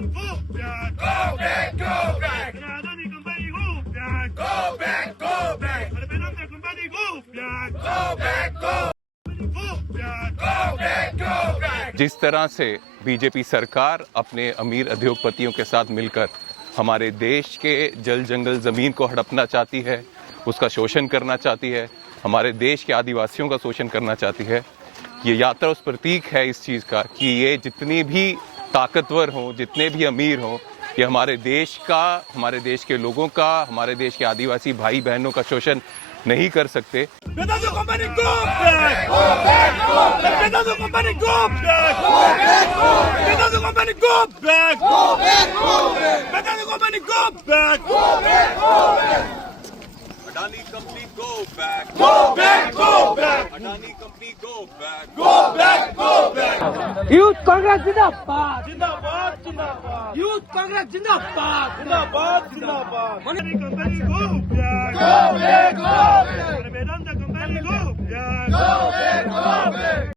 Go back. Go back. Go back. Adana'nın company go back. Go back. Go back. Adana'nın company go back. Go back. Go back. Go back. Go back. जिस तरह से BJP सरकार अपने अमीर उद्योगपतियों के साथ मिलकर हमारे देश के जल जंगल ज़मीन को हड़पना चाहती है, उसका शोषण करना चाहती है, हमारे देश के आदिवासियों का शोषण करना चाहती है, ये यात्रा उस प्रतीक है इस चीज़ का कि ये जितनी भी ताकतवर हों, जितने भी अमीर हों, ये हमारे देश का, हमारे देश के लोगों का, हमारे देश के आदिवासी भाई बहनों का शोषण नहीं कर सकते। Adana'nın company go back. Go back. Go back. Adana'nın company go back. Go back. Go back. Adana'nın company go back. Go back. Go back. Adana'nın company go back. Go back. Go back. Adani company go back. Go back. Go back. Adani company go back. Go back. Go back. Youth Congress जिंदाबाद जिंदाबाद जिंदाबाद youth Congress जिंदाबाद जिंदाबाद जिंदाबाद Adana'nın company go back. Go back. Go back. Adana'nın company go back. Go back. Go back.